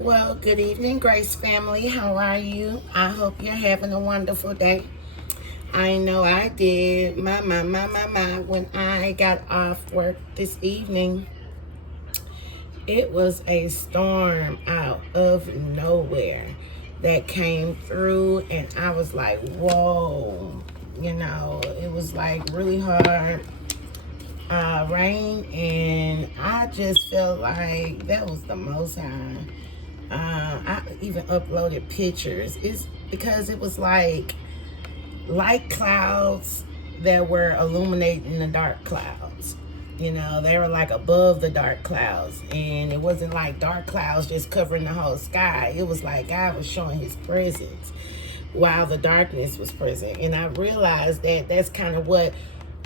Well, good evening, Grace family. How are you? I hope you're having a wonderful day. I know I did. My. When I got off work this evening, it was a storm out of nowhere that came through, and I was like, whoa. It was like really hard rain, and I just felt like that was the most high. I even uploaded pictures. It's because it was like light clouds that were illuminating the dark clouds. They were like above the dark clouds, and it wasn't like dark clouds just covering the whole sky. It was like God was showing his presence while the darkness was present. And I realized that that's kind of what,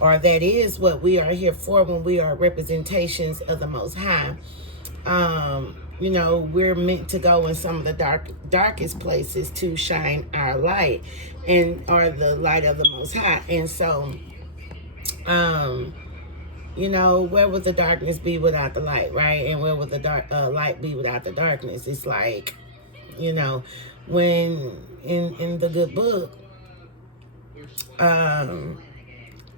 or that is what we are here for when we are representations of the Most High. We're meant to go in some of the darkest places to shine our light and are the light of the Most High. And so, where would the darkness be without the light, right? And where would the light be without the darkness? It's like, when in the good book,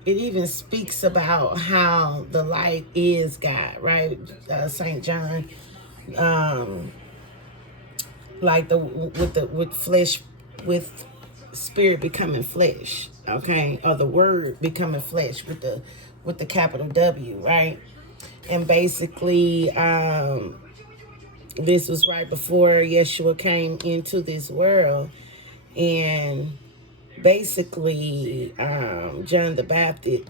it even speaks about how the light is God, right? Saint John, like with flesh, with spirit becoming flesh, okay, or the word becoming flesh with the capital W, right? And basically, this was right before Yeshua came into this world, and basically, John the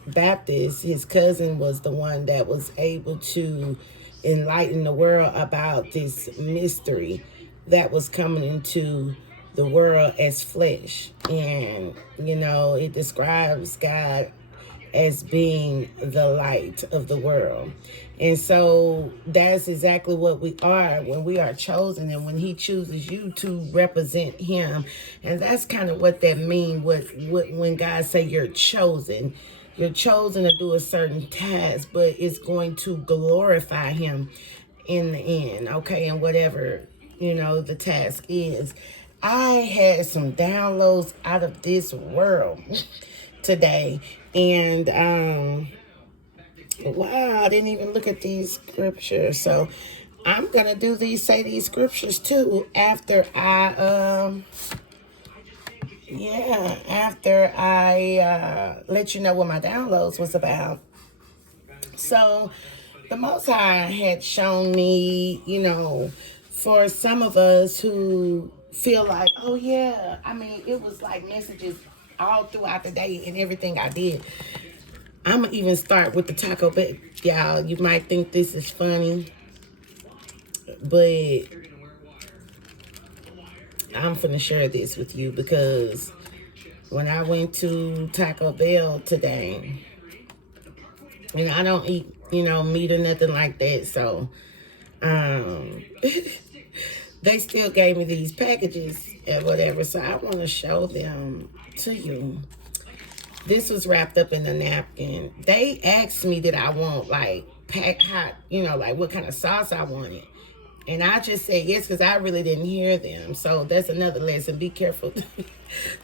Baptist, his cousin, was the one that was able to enlighten the world about this mystery that was coming into the world as flesh. And, it describes God as being the light of the world. And so that's exactly what we are when we are chosen, and when he chooses you to represent him. And that's kind of what that means, when God say you're chosen. You're chosen to do a certain task, but it's going to glorify him in the end, okay? And whatever, the task is. I had some downloads out of this world today. And wow, I didn't even look at these scriptures. So I'm gonna say these scriptures too after I let you know what my downloads was about. So the Most High had shown me, for some of us who feel like, oh yeah, I mean, it was like messages all throughout the day and everything I did. I'm gonna even start with the Taco Bell. Y'all, you might think this is funny, but I'm finna share this with you because when I went to Taco Bell today, and I don't eat, meat or nothing like that, so they still gave me these packages and whatever, so I want to show them to you. This was wrapped up in a napkin. They asked me did I want like packed hot, like what kind of sauce I wanted. And I just said yes because I really didn't hear them. So that's another lesson. Be careful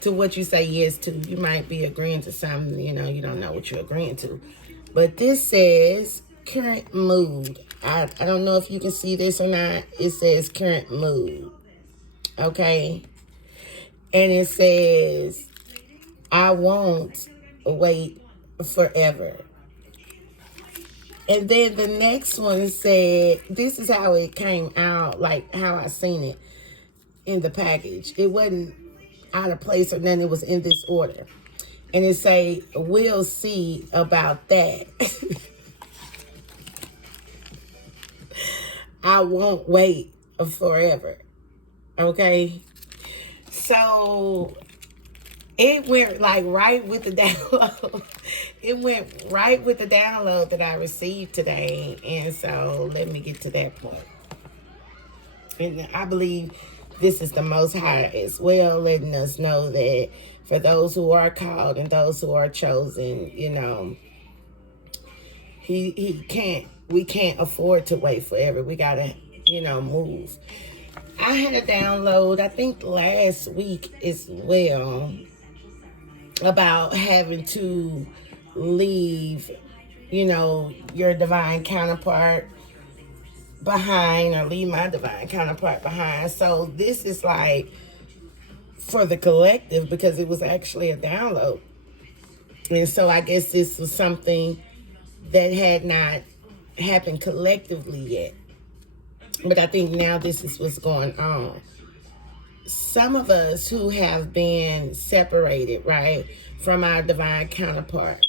to what you say yes to. You might be agreeing to something, you don't know what you're agreeing to. But this says current mood. I don't know if you can see this or not. It says current mood. Okay. And it says, I won't wait forever. And then the next one said, this is how it came out, like how I seen it in the package. It wasn't out of place or nothing. It was in this order. And it say, we'll see about that. I won't wait forever. Okay? So it went like right with the download. It went right with the download that I received today. And so let me get to that point. And I believe this is the Most High as well, letting us know that for those who are called and those who are chosen, we can't afford to wait forever. We gotta, move. I had a download, I think last week as well, about having to leave, your divine counterpart behind, or leave my divine counterpart behind. So this is like for the collective, because it was actually a download. And so I guess this was something that had not happened collectively yet. But I think now this is what's going on. Some of us who have been separated, right, from our divine counterpart.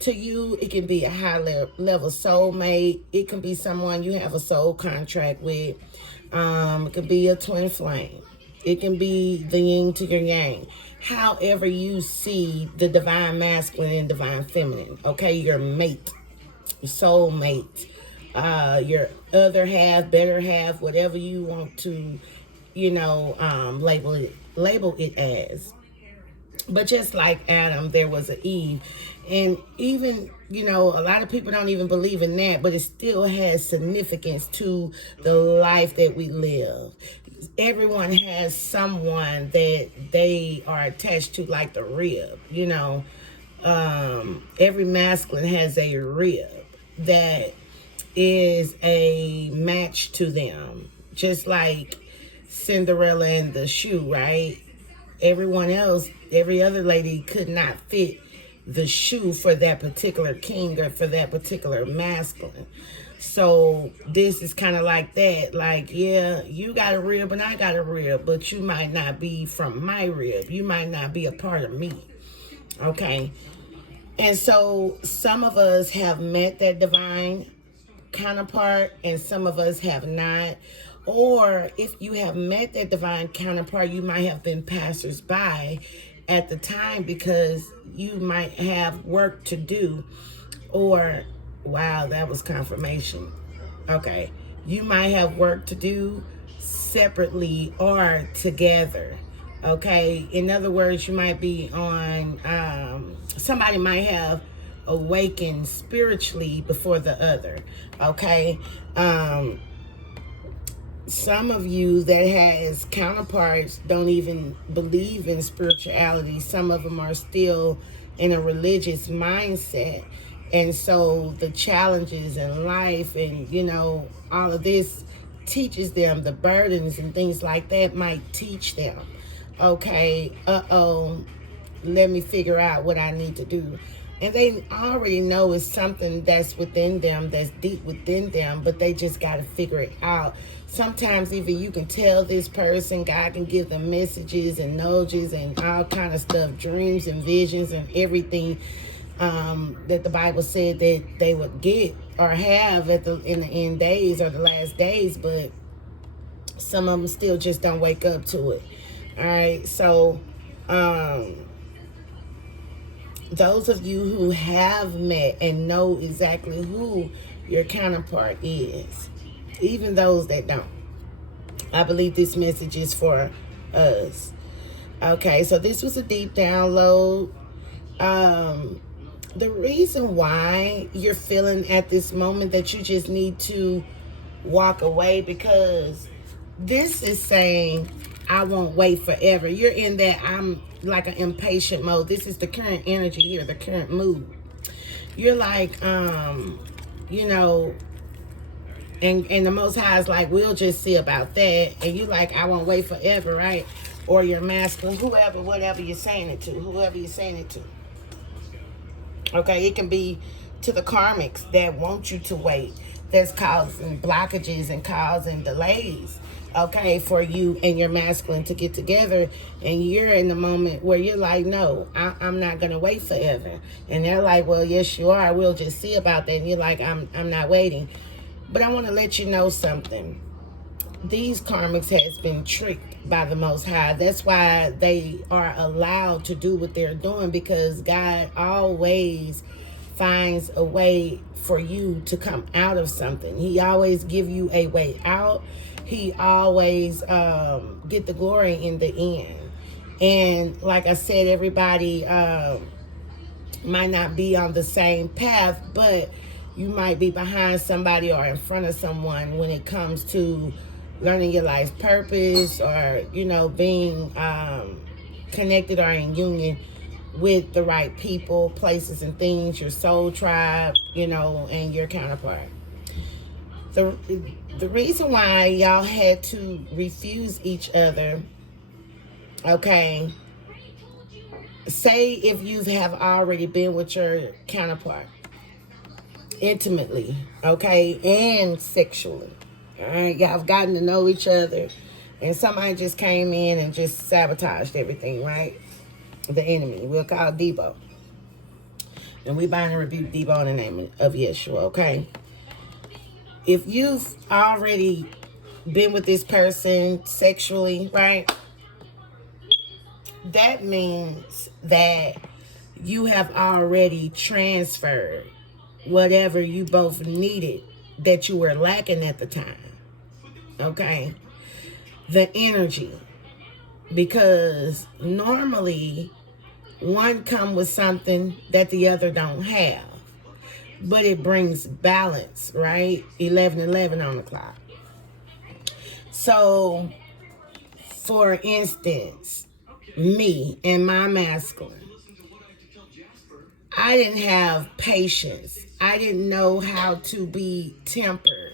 To you, it can be a high level soulmate. It can be someone you have a soul contract with. It could be a twin flame. It can be the yin to your yang. However you see the divine masculine and divine feminine. Okay, your mate, your soulmate, your other half, better half, whatever you want to, label it as. But just like Adam, there was an Eve. And even, a lot of people don't even believe in that, but it still has significance to the life that we live. Everyone has someone that they are attached to, like the rib, every masculine has a rib that is a match to them. Just like Cinderella and the shoe, right? Everyone else, every other lady could not fit the shoe for that particular king or for that particular masculine. So this is kind of like that. Like, yeah, you got a rib and I got a rib, but you might not be from my rib. You might not be a part of me. Okay. And so some of us have met that divine counterpart and some of us have not. Or if you have met that divine counterpart, you might have been passersby at the time because you might have work to do. Or, wow, that was confirmation. Okay. You might have work to do separately or together. Okay. In other words, you might be on, somebody might have awakened spiritually before the other. Okay. Some of you that has counterparts don't even believe in spirituality. Some of them are still in a religious mindset. And so the challenges in life and, all of this teaches them, the burdens and things like that might teach them. Okay, let me figure out what I need to do. And they already know it's something that's within them, that's deep within them, but they just got to figure it out. Sometimes even you can tell this person, God can give them messages and nudges and all kind of stuff, dreams and visions and everything that the Bible said that they would get or have in the end days or the last days, but some of them still just don't wake up to it. All right, so those of you who have met and know exactly who your counterpart is, even those that don't, I believe this message is for us. Okay, so this was a deep download. The reason why you're feeling at this moment that you just need to walk away, because this is saying, I won't wait forever. You're in that I'm like an impatient mode. This is the current energy here, the current mood. You're like, and the Most High is like, we'll just see about that. And you like, I won't wait forever, right? Or your masculine, whatever you're saying it to, whoever you're saying it to. Okay, it can be to the karmics that want you to wait, that's causing blockages and causing delays, okay, for you and your masculine to get together. And you're in the moment where you're like, no, I'm not going to wait forever. And they're like, well, yes, you are. We'll just see about that. And you're like, I'm not waiting. But I want to let you know something. These karmics has been tricked by the Most High. That's why they are allowed to do what they're doing, because God always finds a way for you to come out of something. He always give you a way out. He always get the glory in the end. And like I said, everybody might not be on the same path, but you might be behind somebody or in front of someone when it comes to learning your life's purpose, or, being connected or in union with the right people, places, and things, your soul tribe, and your counterpart. The reason why y'all had to refuse each other, okay, say if you have already been with your counterpart intimately, okay, and sexually, all right, y'all have gotten to know each other, and somebody just came in and just sabotaged everything, right? The enemy, we'll call Debo, and we bind and rebuke Debo in the name of Yeshua, okay? If you've already been with this person sexually, right, that means that you have already transferred whatever you both needed that you were lacking at the time, okay? The energy, because normally one come with something that the other don't have, but it brings balance, right? 11:11 on the clock. So, for instance, me and my masculine, I didn't have patience. I didn't know how to be tempered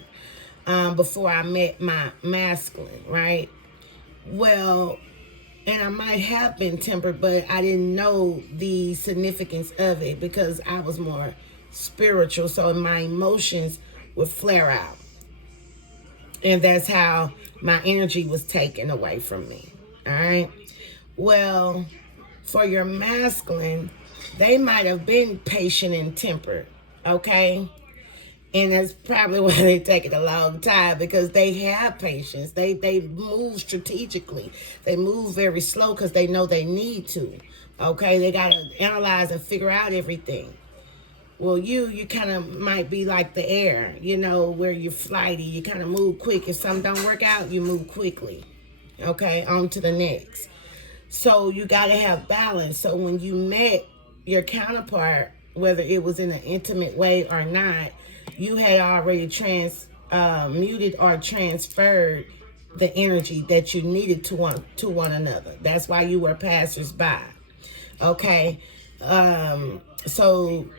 before I met my masculine, right? Well, and I might have been tempered, but I didn't know the significance of it because I was more spiritual. So my emotions would flare out. And that's how my energy was taken away from me. All right. Well, for your masculine, they might have been patient and tempered. Okay. And that's probably why they take it a long time, because they have patience. They move strategically. They move very slow because they know they need to. Okay, they got to analyze and figure out everything. Well, you kind of might be like the air, where you're flighty. You kind of move quick. If something don't work out, you move quickly. Okay, on to the next. So you got to have balance. So when you met your counterpart, whether it was in an intimate way or not, you had already muted or transferred the energy that you needed to one another. That's why you were passers-by. Okay. So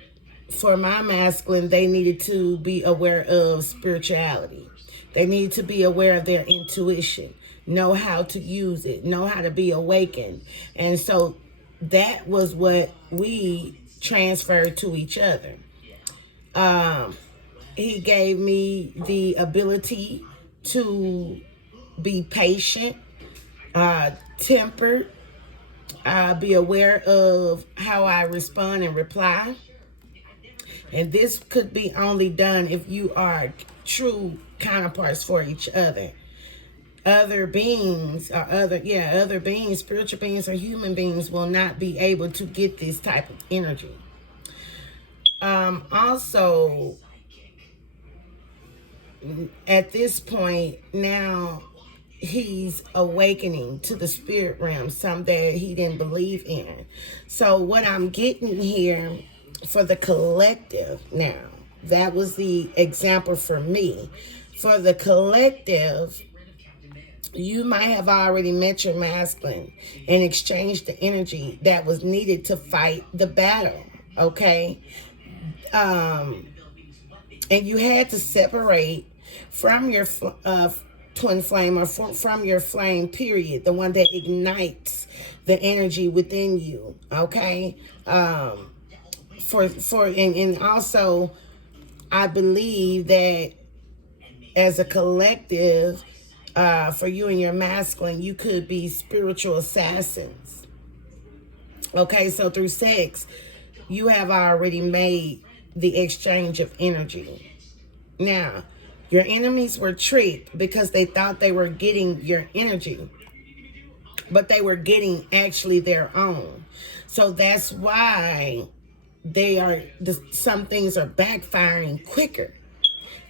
for my masculine, they needed to be aware of spirituality. They need to be aware of their intuition, know how to use it, know how to be awakened. And so that was what we transferred to each other. He gave me the ability to be patient, tempered, be aware of how I respond and reply. And this could be only done if you are true counterparts for each other. Other beings, spiritual beings or human beings will not be able to get this type of energy. Also, at this point now, he's awakening to the spirit realm, some that he didn't believe in. So what I'm getting here for the collective now, that was the example for me. For the collective, you might have already met your masculine and exchanged the energy that was needed to fight the battle, okay? And you had to separate from your twin flame, or from your flame, period, the one that ignites the energy within you, okay? And also, I believe that as a collective, for you and your masculine, you could be spiritual assassins. Okay, so through sex, you have already made the exchange of energy. Now, your enemies were tricked because they thought they were getting your energy, but they were getting actually their own. So that's why some things are backfiring quicker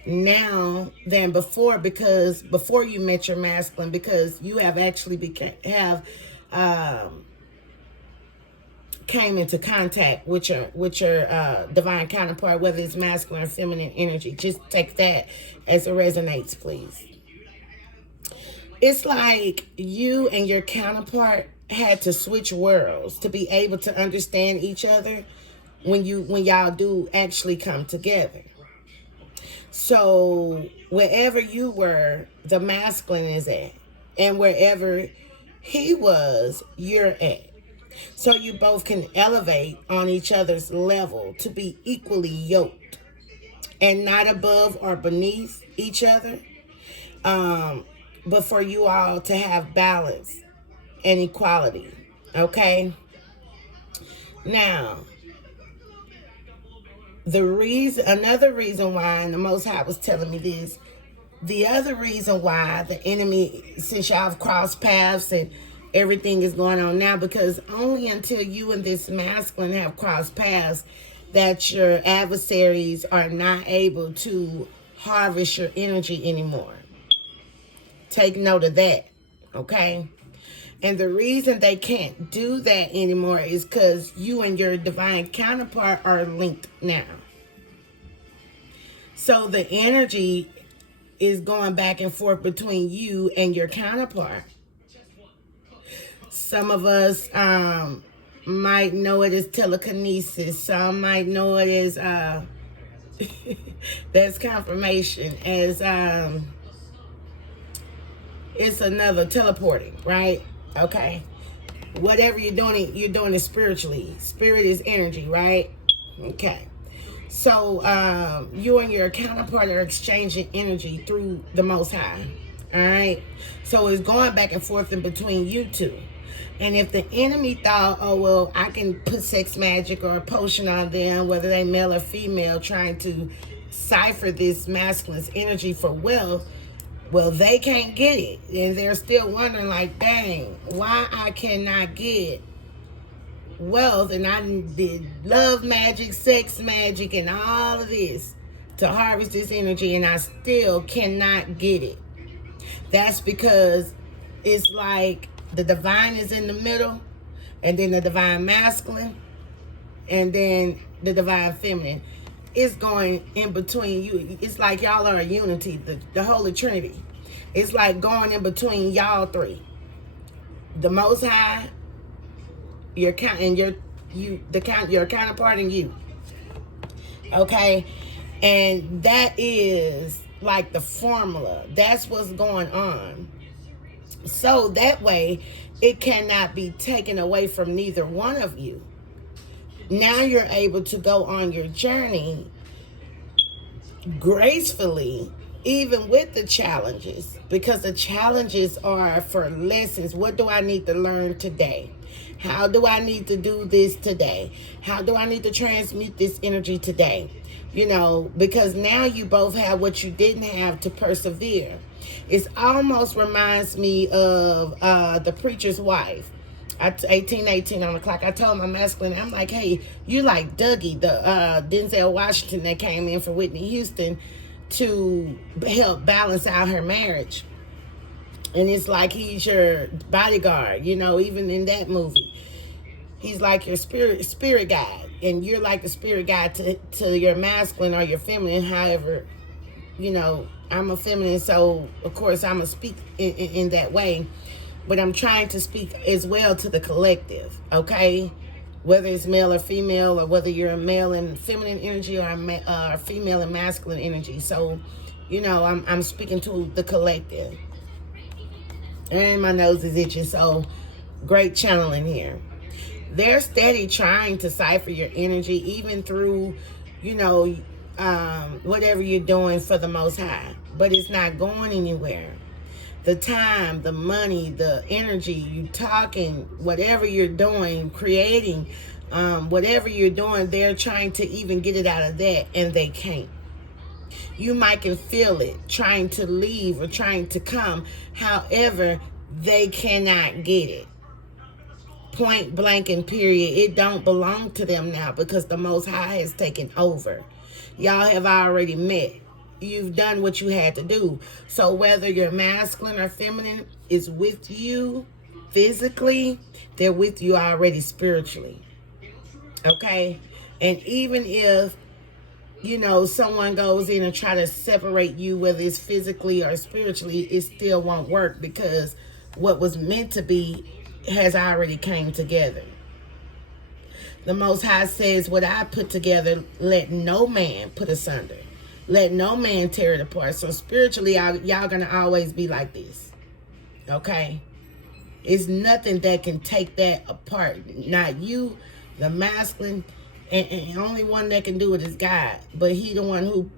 now than before, because before you met your masculine, because you have actually came into contact with your divine counterpart, whether it's masculine or feminine energy. Just take that as it resonates, please. It's like you and your counterpart had to switch worlds to be able to understand each other when y'all do actually come together. So wherever you were, the masculine is at. And wherever he was, you're at. So you both can elevate on each other's level to be equally yoked and not above or beneath each other. But for you all to have balance and equality. Okay? Now, another reason why, and the Most High was telling me this, the other reason why the enemy, since y'all have crossed paths and everything is going on now, because only until you and this masculine have crossed paths that your adversaries are not able to harvest your energy anymore. Take note of that, okay? And the reason they can't do that anymore is because you and your divine counterpart are linked now. So the energy is going back and forth between you and your counterpart. Some of us might know it as telekinesis. Some might know it as that's confirmation, as it's another teleporting, right? Okay. Whatever you're doing it spiritually. Spirit is energy, right? Okay. So you and your counterpart are exchanging energy through the Most High. All right. So it's going back and forth in between you two. And if the enemy thought, oh, well, I can put sex magic or a potion on them, whether they male or female, trying to cipher this masculine's energy for wealth, well, they can't get it. And they're still wondering, like, dang, why I cannot get wealth, and I did love magic, sex magic, and all of this to harvest this energy, and I still cannot get it. That's because it's like the divine is in the middle, and then the divine masculine, and then the divine feminine is going in between you. It's like y'all are a unity, the Holy Trinity. It's like going in between y'all three. The Most High, your counterpart, and you. Okay? And that is like the formula. That's what's going on. So that way, it cannot be taken away from neither one of you. Now you're able to go on your journey gracefully, even with the challenges, because the challenges are for lessons. What do I need to learn today? How do I need to do this today? How do I need to transmute this energy today? You know, because now you both have what you didn't have to persevere. It almost reminds me of The Preacher's Wife. 1818 on the clock. I told my masculine, I'm like, hey, you like Dougie, the Denzel Washington that came in for Whitney Houston to help balance out her marriage. And it's like he's your bodyguard, you know, even in that movie. He's like your spirit guide, and you're like the spirit guide to your masculine or your feminine. However, you know, I'm a feminine, so of course I'm going to speak in that way. But I'm trying to speak as well to the collective, okay? Whether it's male or female, or whether you're a male and feminine energy or a female and masculine energy. So, you know, I'm speaking to the collective. And my nose is itching, so great channeling here. They're steady trying to cipher your energy, even through, you know, whatever you're doing for the Most High. But it's not going anywhere. The time, the money, the energy, you talking, whatever you're doing, creating, whatever you're doing, they're trying to even get it out of that, and they can't. You might can feel it, trying to leave or trying to come. However, they cannot get it. Point blank and period. It don't belong to them now, because the Most High has taken over. Y'all have already met. You've done what you had to do. So whether you're masculine or feminine is with you physically, they're with you already spiritually. Okay? And even if someone goes in and try to separate you, whether it's physically or spiritually, it still won't work, because what was meant to be has already came together. The Most High says, what I put together, let no man put asunder. Let no man tear it apart. So spiritually, y'all going to always be like this. Okay? It's nothing that can take that apart. Not you, the masculine, and only one that can do it is God. But he the one who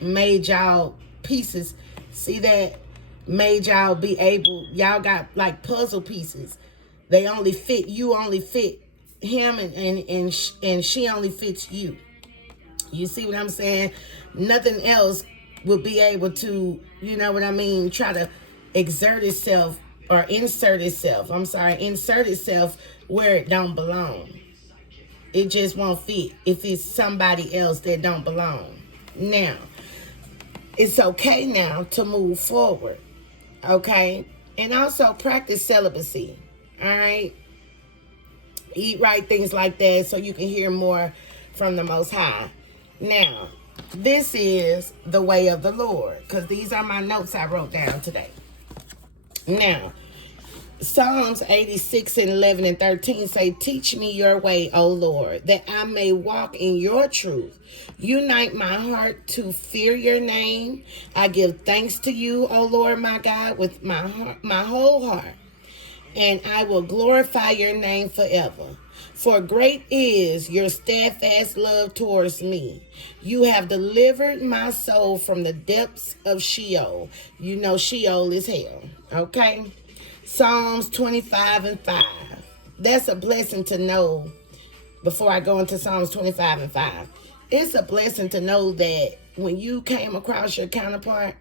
made y'all pieces. See that? Made y'all be able, y'all got like puzzle pieces. They only fit, you only fit him, and she only fits you. You see what I'm saying? Nothing else will be able to, you know what I mean, try to exert itself or insert itself where it don't belong. It just won't fit if it's somebody else that don't belong. Now, it's okay now to move forward, okay? And also practice celibacy, all right? Eat right, things like that, so you can hear more from the Most High. Now, this is the way of the Lord, because these are my notes I wrote down today. Now, Psalms 86 and 11 and 13 say, teach me your way, O Lord, that I may walk in your truth. Unite my heart to fear your name. I give thanks to you, O Lord, my God, with my heart, my whole heart, and I will glorify your name forever. For great is your steadfast love towards me. You have delivered my soul from the depths of Sheol. You know Sheol is hell, okay? Psalms 25 and 5. That's a blessing to know. Before I go into Psalms 25 and 5, it's a blessing to know that when you came across your counterpart,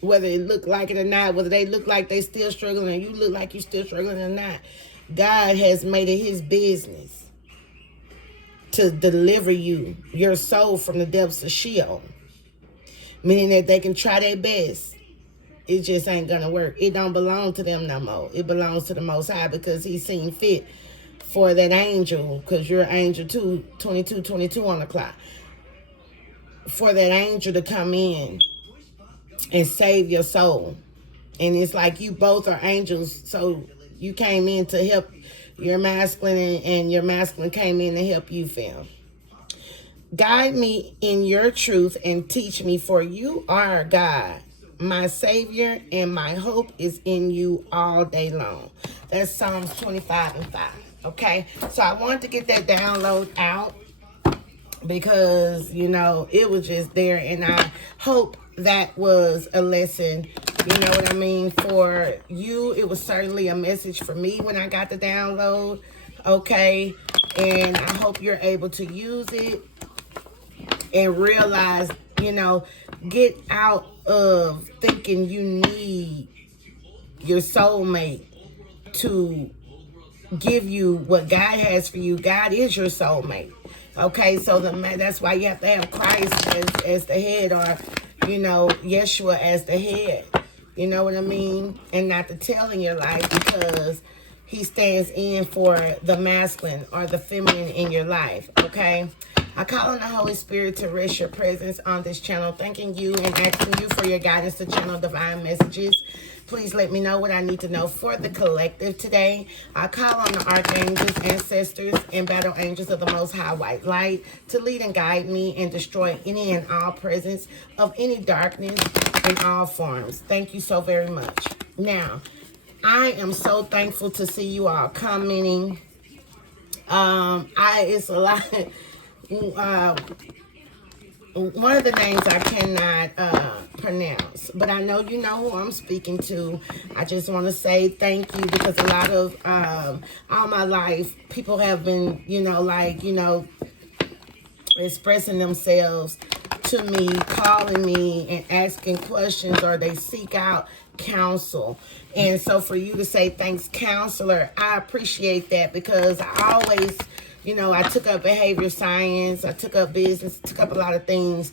whether it looked like it or not, whether they look like they still struggling and you look like you still struggling or not, God has made it his business to deliver you, your soul, from the depths of Sheol. Meaning that they can try their best. It just ain't gonna work. It don't belong to them no more. It belongs to the Most High, because he's seen fit for that angel, because you're an angel too, 22 on the clock. For that angel to come in and save your soul. And it's like you both are angels, so you came in to help your masculine, and your masculine came in to help you, fam. Guide me in your truth and teach me, for you are God, my Savior, and my hope is in you all day long. That's Psalms 25 and 5. Okay, so I wanted to get that download out because, it was just there, and I hope that was a lesson, you know what I mean, for you. It was certainly a message for me when I got the download, okay, and I hope you're able to use it and realize, get out of thinking you need your soulmate to give you what God has for you. God is your soulmate. Okay, so that's why you have to have Christ as the head, or, Yeshua as the head. You know what I mean? And not the tail in your life, because he stands in for the masculine or the feminine in your life. Okay? I call on the Holy Spirit to rest your presence on this channel, thanking you and asking you for your guidance to channel divine messages. Please let me know what I need to know for the collective today. I call on the archangels, ancestors, and battle angels of the Most High White Light to lead and guide me and destroy any and all presence of any darkness in all forms. Thank you so very much. Now, I am so thankful to see you all commenting. It's a lot. One of the names I cannot pronounce, but I know you know who I'm speaking to. I just want to say thank you, because a lot of all my life people have been, expressing themselves to me, calling me and asking questions, or they seek out counsel. And so for you to say thanks, counselor, I appreciate that, because I always You know, I took up behavior science, I took up business, took up a lot of things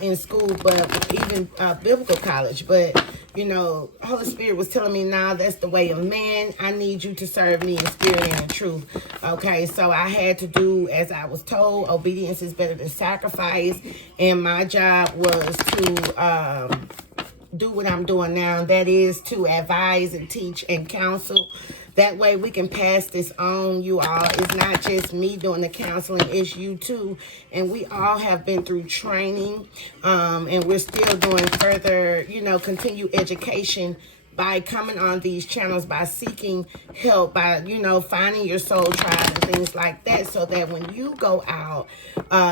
in school, but even biblical college. But, you know, Holy Spirit was telling me, now that's the way of man. I need you to serve me in spirit and in truth. Okay, so I had to do as I was told. Obedience is better than sacrifice. And my job was to do what I'm doing now. That is to advise and teach and counsel. That way we can pass this on, you all. It's not just me doing the counseling, it's you too. And we all have been through training, and we're still doing further, you know, continue education by coming on these channels, by seeking help, by, you know, finding your soul tribe and things like that, so that when you go out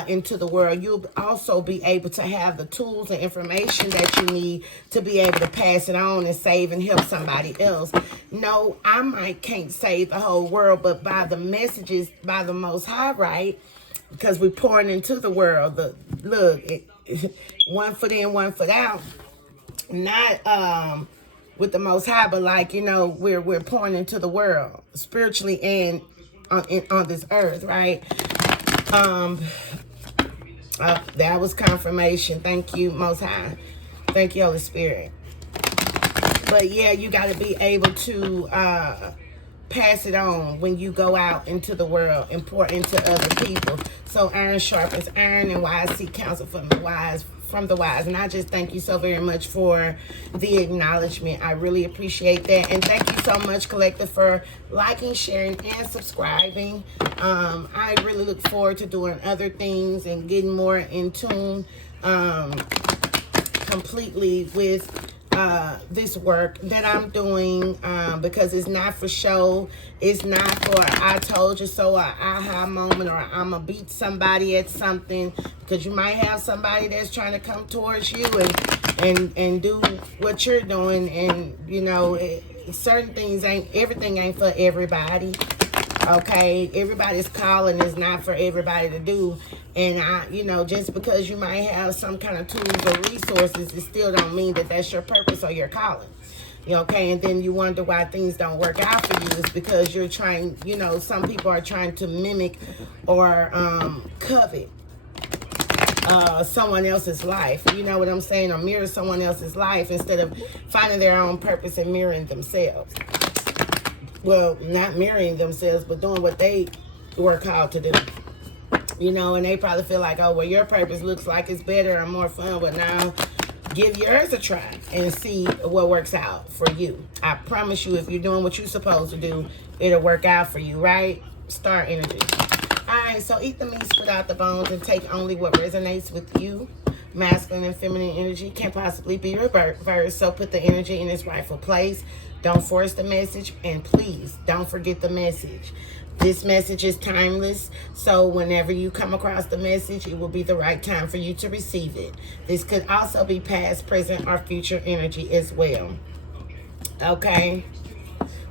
into the world, you'll also be able to have the tools and information that you need to be able to pass it on and save and help somebody else. No, I can't save the whole world, but by the messages by the Most High, right? Because we're pouring into the world. Look, one foot in, one foot out. Not with the Most High, but like, you know, we're pouring into the world spiritually and on this earth, right? That was confirmation. Thank you, Most High. Thank you, Holy Spirit. But yeah, you got to be able to pass it on when you go out into the world and pour into other people. So iron sharpens iron, and wise seek counsel from the wise. And I just thank you so very much for the acknowledgement. I really appreciate that. And thank you so much, Collective, for liking, sharing, and subscribing. I really look forward to doing other things and getting more in tune completely with this work that I'm doing, because it's not for show. It's not for I told you so, or aha moment, or I'm gonna beat somebody at something, because you might have somebody that's trying to come towards you and do what you're doing, and you know, certain things everything ain't for everybody. Okay, everybody's calling is not for everybody to do. And you know, just because you might have some kind of tools or resources, it still don't mean that that's your purpose or your calling. Okay, and then you wonder why things don't work out for you. It's because you're trying, you know, some people are trying to mimic or covet someone else's life. You know what I'm saying? Or mirror someone else's life instead of finding their own purpose and mirroring themselves. Well, not mirroring themselves, but doing what they were called to do. You know, and they probably feel like, oh, well, your purpose looks like it's better or more fun, but now give yours a try and see what works out for you. I promise you, if you're doing what you're supposed to do, it'll work out for you, right? Star energy. All right, so eat the meat, spit out the bones, and take only what resonates with you. Masculine and feminine energy can't possibly be reversed, so put the energy in its rightful place. Don't force the message, and please don't forget the message. This message is timeless, so whenever you come across the message, it will be the right time for you to receive it. This could also be past, present, or future energy as well. Okay?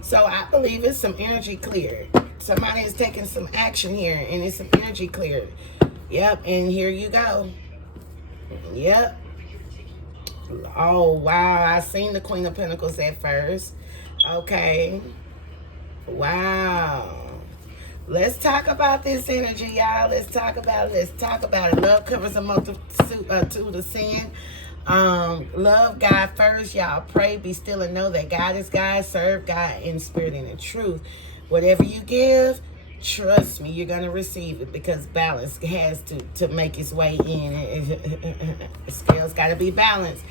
So I believe it's some energy cleared. Somebody is taking some action here, and it's some energy cleared. Yep, and here you go. Yep. Oh, wow. I seen the Queen of Pentacles at first. Okay. Wow. Let's talk about this energy, y'all. Let's talk about it. Let's talk about it. Love covers a multitude of sin. Love God first, y'all. Pray, be still, and know that God is God. Serve God in spirit and in truth. Whatever you give, trust me, you're going to receive it, because balance has to make its way in. The scale's got to be balanced.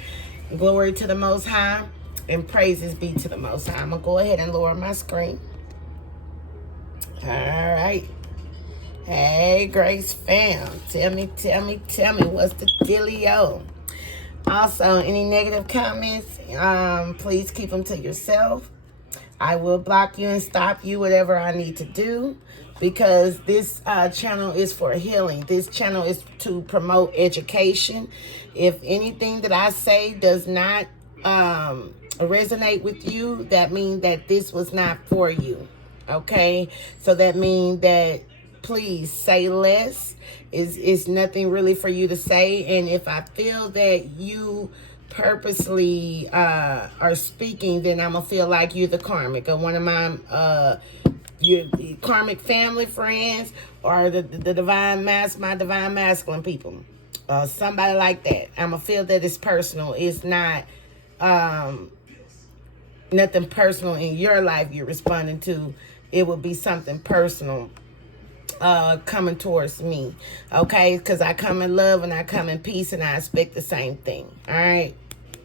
Glory to the Most High, and praises be to the Most High. I'm going to go ahead and lower my screen. All right. Hey, Grace fam. Tell me what's the dealio? Also, any negative comments, please keep them to yourself. I will block you and stop you, whatever I need to do, because this channel is for healing. This channel is to promote education. If anything that I say does not resonate with you, that means that this was not for you. Okay, so that means that please say less. Is nothing really for you to say. And if I feel that you purposely are speaking, then I'm gonna feel like you're the karmic. Or one of my the karmic family, friends, or the divine my divine masculine people. Somebody like that. I'ma feel that it's personal. It's not nothing personal in your life you're responding to. It would be something personal coming towards me. Okay? Because I come in love and I come in peace and I expect the same thing. Alright?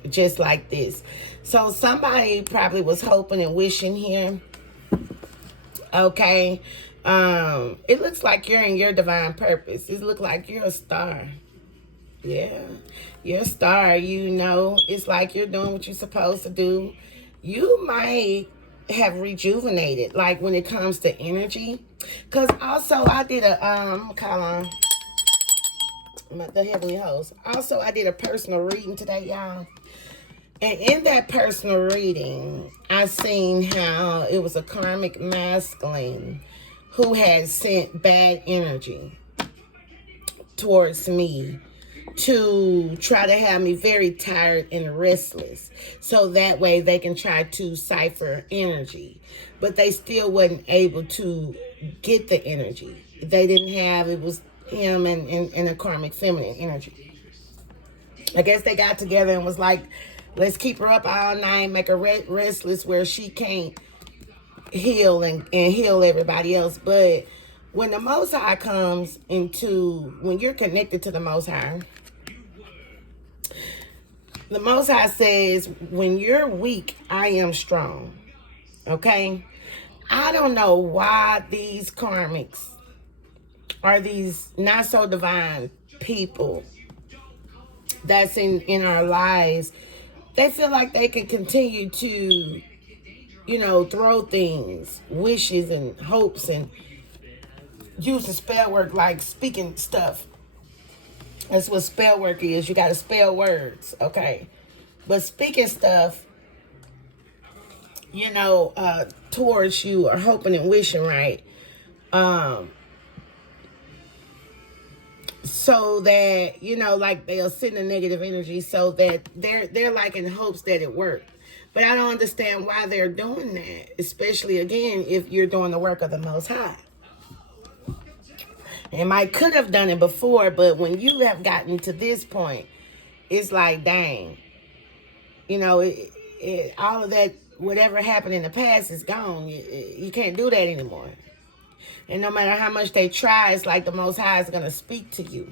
Just like this. So somebody probably was hoping and wishing here. Okay? It looks like you're in your divine purpose. It looks like you're a star. Yeah, you're a star. You know, it's like you're doing what you're supposed to do. You might have rejuvenated, like when it comes to energy. Because also I did a call on the heavenly host. Also, I did a personal reading today, y'all. And in that personal reading, I seen how it was a karmic masculine who had sent bad energy towards me to try to have me very tired and restless, so that way they can try to cipher energy, but they still wasn't able to get the energy. They didn't have, it was him and a karmic feminine energy. I guess they got together and was like, let's keep her up all night, make her restless where she can't heal and heal everybody else. But when the Most High comes into, when you're connected to the Most High, the Most High says, when you're weak, I am strong. Okay? I don't know why these karmics are these not so divine people that's in our lives. They feel like they can continue to, you know, throw things, wishes and hopes, and use the spell work like speaking stuff. That's what spell work is. You got to spell words, okay? But speaking stuff, you know, towards you, or hoping and wishing, right? So that, you know, like they'll send a negative energy so that they're like in hopes that it worked. But I don't understand why they're doing that, especially, again, if you're doing the work of the Most High. And I could have done it before, but when you have gotten to this point, it's like, dang, you know, all of that, whatever happened in the past is gone. You can't do that anymore. And no matter how much they try, it's like the Most High is going to speak to you.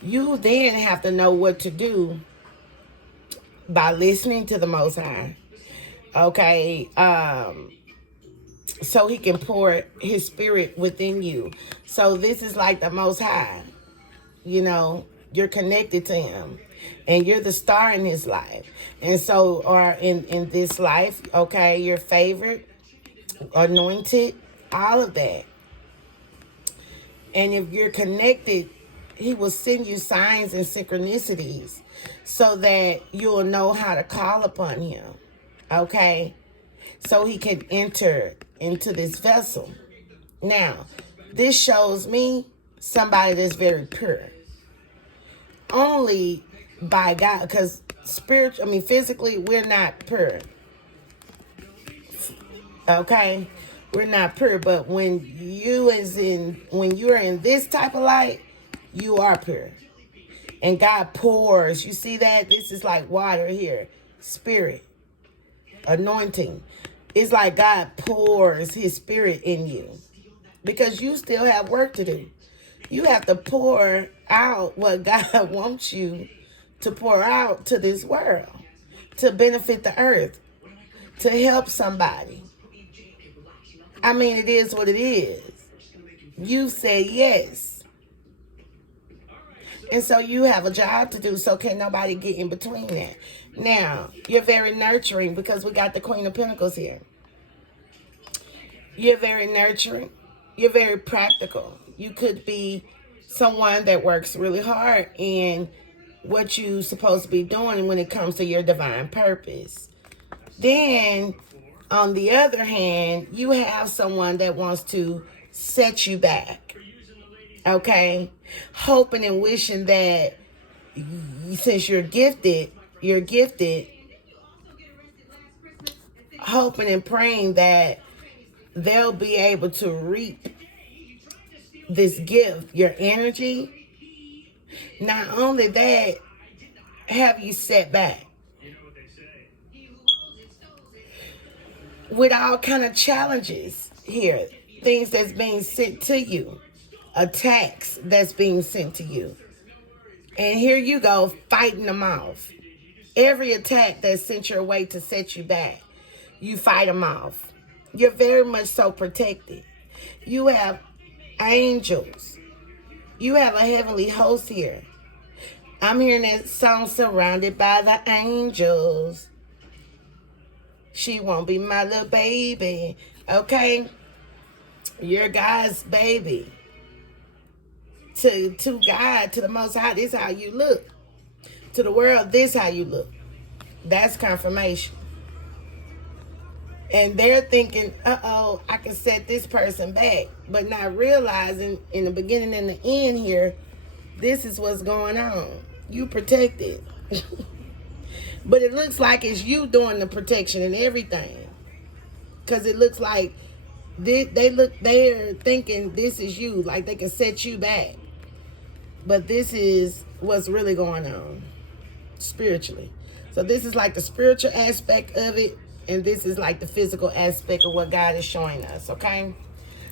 You then have to know what to do by listening to the Most High. Okay? So he can pour his spirit within you. So this is like the Most High. You know, you're connected to him. And you're the star in his life. And so, or in this life, okay, your favorite, anointed, all of that. And if you're connected, he will send you signs and synchronicities so that you'll know how to call upon him. Okay? So he can enter into this vessel. Now, this shows me somebody that's very pure. Only by God, because physically, we're not pure. Okay? We're not pure, but when you're in this type of light, you are pure. And God pours. You see that? This is like water here. Spirit. Anointing. It's like God pours his spirit in you. Because you still have work to do. You have to pour out what God wants you to pour out to this world. To benefit the earth. To help somebody. I mean, it is what it is. You say yes. And so you have a job to do, so can't nobody get in between that. Now, you're very nurturing because we got the Queen of Pentacles here. You're very nurturing. You're very practical. You could be someone that works really hard in what you're supposed to be doing when it comes to your divine purpose. Then, on the other hand, you have someone that wants to set you back. Okay? Hoping and wishing that since you're gifted, hoping and praying that they'll be able to reap this gift, your energy. Not only that, have you set back with all kind of challenges here, things that's being sent to you, attacks that's being sent to you. And here you go, fighting them off. Every attack that's sent your way to set you back, you fight them off. You're very much so protected. You have angels. You have a heavenly host here. I'm hearing that song, Surrounded by the Angels. She won't be my little baby. Okay? You're God's baby. To God, to the Most High, this is how you look. To the world, this is how you look. That's confirmation. And they're thinking, uh-oh, I can set this person back. But not realizing in the beginning and the end here, this is what's going on. You protected. But it looks like it's you doing the protection and everything. Because it looks like they're thinking this is you. Like they can set you back. But this is what's really going on spiritually. So this is like the spiritual aspect of it. And this is like the physical aspect of what God is showing us, okay?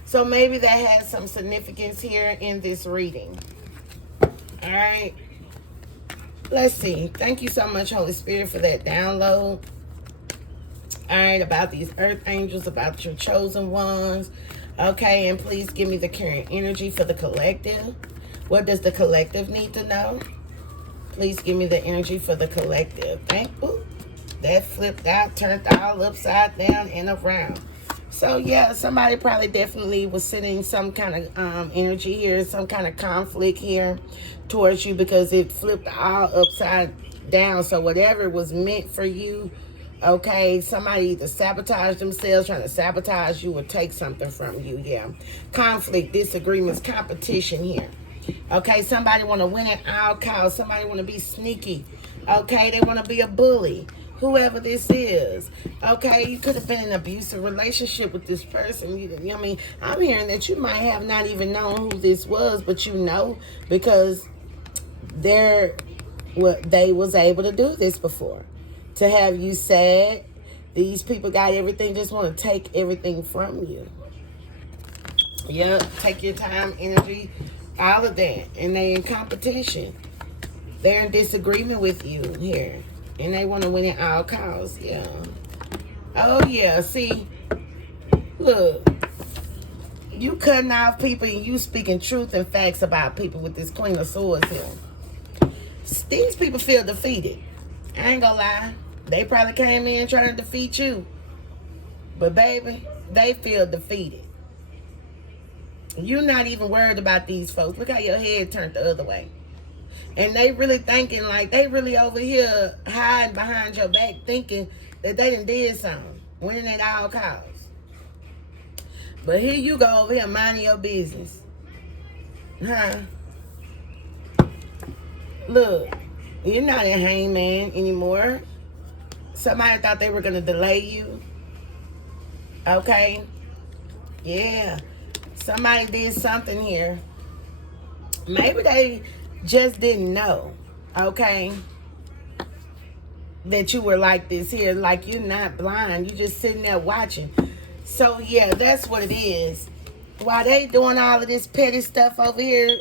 So maybe that has some significance here in this reading. All right. Let's see. Thank you so much, Holy Spirit, for that download. All right, about these earth angels, about your chosen ones. Okay, and please give me the current energy for the collective. What does the collective need to know? Please give me the energy for the collective. Thank you. That flipped out, turned all upside down and around. So, yeah, somebody probably definitely was sending some kind of energy here, some kind of conflict here towards you because it flipped all upside down. So, whatever was meant for you, okay, somebody either sabotaged themselves, trying to sabotage you or take something from you, yeah. Conflict, disagreements, competition here. Okay, somebody want to win at all costs. Somebody want to be sneaky. Okay, they want to be a bully. Whoever this is, okay, you could have been in an abusive relationship with this person. I mean, I'm hearing that you might have not even known who this was, but you know because they was able to do this before, to have you sad. These people got everything, just want to take everything from you. Yeah, take your time, energy, all of that, and they in competition. They're in disagreement with you here. And they want to win at all costs, yeah. Oh, yeah, see, look, you cutting off people and you speaking truth and facts about people with this Queen of Swords here. These people feel defeated. I ain't gonna lie. They probably came in trying to defeat you. But, baby, they feel defeated. You're not even worried about these folks. Look how your head turned the other way. And they really thinking like they really over here hiding behind your back thinking that they done did something. Winning at all costs. But here you go over here minding your business. Huh? Look, you're not a hangman anymore. Somebody thought they were going to delay you. Okay? Yeah. Somebody did something here. Maybe they just didn't know, okay, that you were like this here. Like you're not blind. You're just sitting there watching. So, yeah, that's what it is. While they doing all of this petty stuff over here,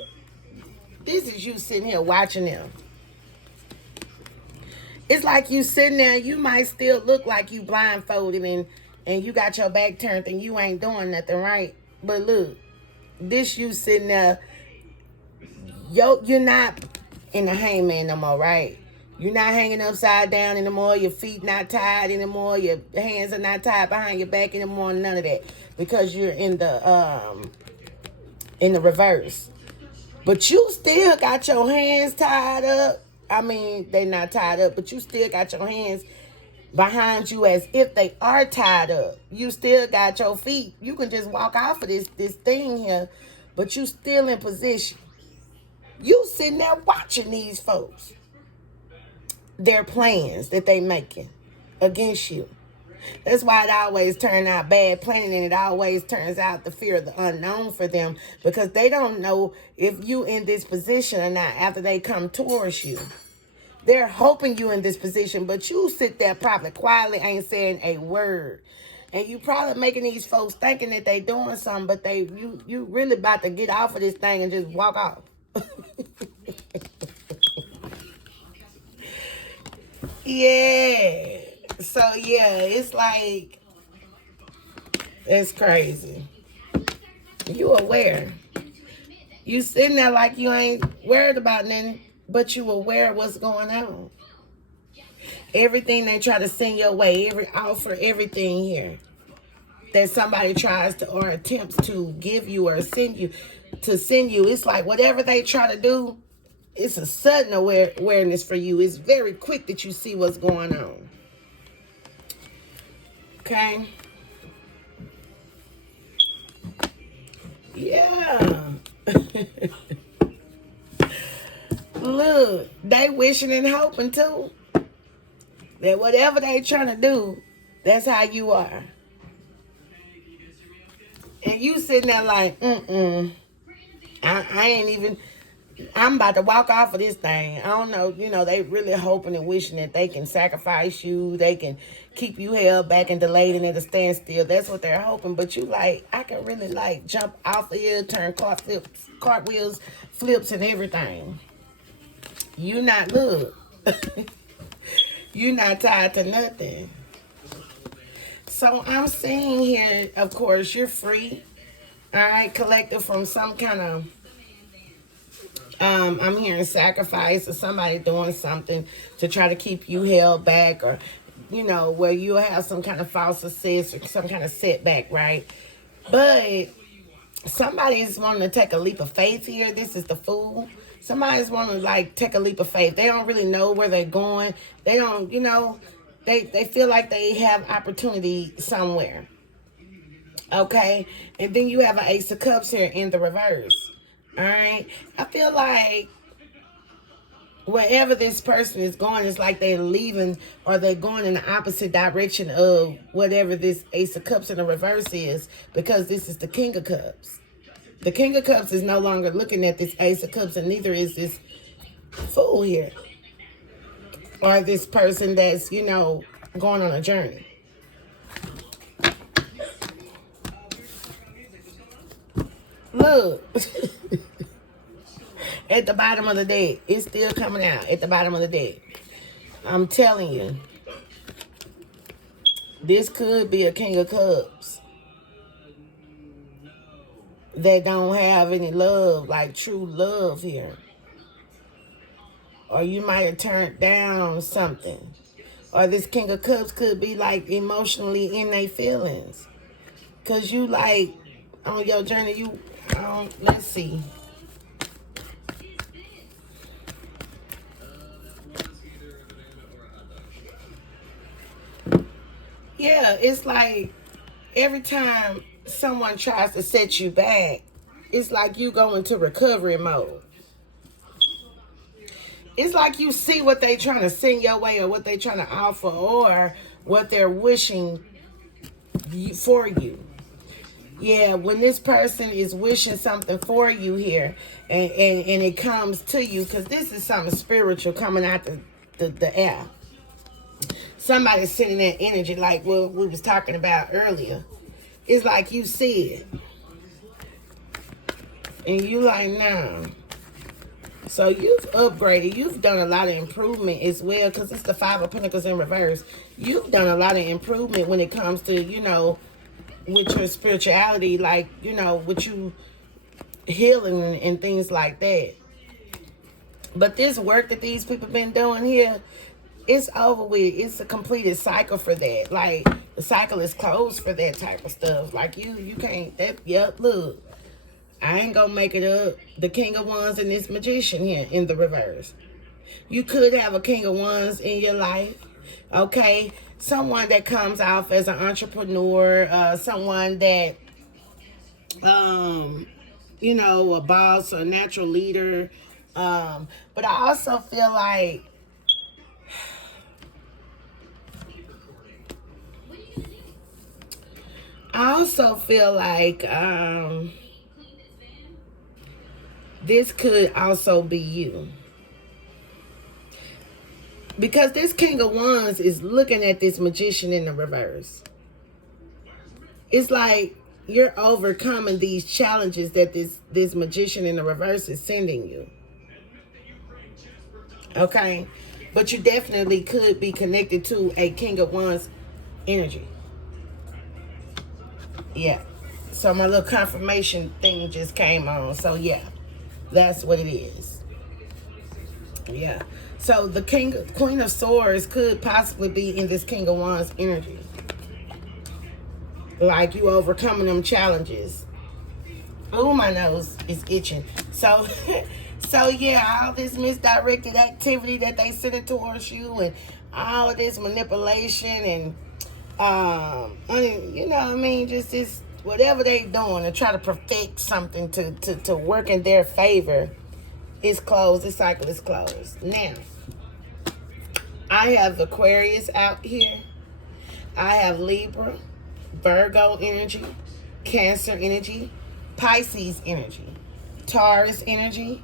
this is you sitting here watching them. It's like you sitting there, you might still look like you blindfolded and you got your back turned and you ain't doing nothing right. But look, this you sitting there, you're not in the hangman no more, right? You're not hanging upside down anymore. Your feet not tied anymore. Your hands are not tied behind your back anymore. None of that, because you're in the reverse. But you still got your hands tied up. I mean, they not tied up, but you still got your hands behind you as if they are tied up. You still got your feet. You can just walk off of this thing here, but you still in position. You sitting there watching these folks. Their plans that they making against you. That's why it always turns out bad planning, and it always turns out the fear of the unknown for them, because they don't know if you in this position or not after they come towards you. They're hoping you in this position, but you sit there probably quietly, ain't saying a word. And you probably making these folks thinking that they doing something, but you really about to get off of this thing and just walk off. Yeah. So yeah, it's like, it's crazy. You aware. You sitting there like you ain't worried about nothing, but you aware of what's going on. Everything they try to send your way, every offer, everything here that somebody tries to or attempts to give you or send you, it's like whatever they try to do, it's a sudden awareness for you. It's very quick that you see what's going on. Okay? Yeah. Look, they wishing and hoping too that whatever they trying to do, that's how you are. And you sitting there like, I ain't even, I'm about to walk off of this thing. I don't know, they really hoping and wishing that they can sacrifice you, they can keep you held back and delayed and at a standstill. That's what they're hoping. But you like, I can really like jump off of here, turn cartwheels, flips and everything. You not, look. You not tied to nothing. So I'm seeing here, of course, you're free. All right, collected from some kind of, I'm hearing sacrifice or somebody doing something to try to keep you held back, or, where you have some kind of false success or some kind of setback, right? But somebody's wanting to take a leap of faith here. This is the Fool. Somebody's wanting to like take a leap of faith. They don't really know where they're going. They don't, they feel like they have opportunity somewhere. Okay? And then you have an Ace of Cups here in the reverse. All right? I feel like wherever this person is going, it's like they're leaving or they're going in the opposite direction of whatever this Ace of Cups in the reverse is, because this is the King of Cups. The King of Cups is no longer looking at this Ace of Cups, and neither is this Fool here. Or this person that's, going on a journey. Look. At the bottom of the deck. It's still coming out at the bottom of the deck. I'm telling you. This could be a King of Cups that don't have any love, like true love here. Or you might have turned down something. Or this King of Cups could be like emotionally in their feelings. Because you like, on your journey, let's see. Yeah, it's like every time someone tries to set you back, it's like you go into recovery mode. It's like you see what they trying to send your way, or what they trying to offer, or what they're wishing for you. Yeah, when this person is wishing something for you here, and it comes to you, because this is something spiritual coming out the air. Somebody's sending that energy like what we was talking about earlier. It's like you see it. And you like, nah. So you've upgraded. You've done a lot of improvement as well, because it's the Five of Pentacles in reverse. You've done a lot of improvement when it comes to, with your spirituality, like, with you healing and things like that. But this work that these people been doing here, it's over with. It's a completed cycle for that. Like, the cycle is closed for that type of stuff. Like, you can't, yep, look. I ain't gonna make it up. The King of Wands and this Magician here in the reverse. You could have a King of Wands in your life. Okay? Someone that comes off as an entrepreneur. Someone that, a boss or a natural leader. But I also feel like I also feel like this could also be you. Because this King of Wands is looking at this Magician in the reverse. It's like you're overcoming these challenges that this Magician in the reverse is sending you. Okay? But you definitely could be connected to a King of Wands energy. Yeah. So my little confirmation thing just came on. So yeah, that's what it is. Yeah. So the Queen of Swords could possibly be in this King of Wands energy. Like you overcoming them challenges. Oh, my nose is itching. So, so yeah, all this misdirected activity that they send it towards you, and all of this manipulation, and you know what I mean, just this whatever they doing to try to perfect something to work in their favor is closed. This cycle is closed. Now, I have Aquarius out here. I have Libra, Virgo energy, Cancer energy, Pisces energy, Taurus energy,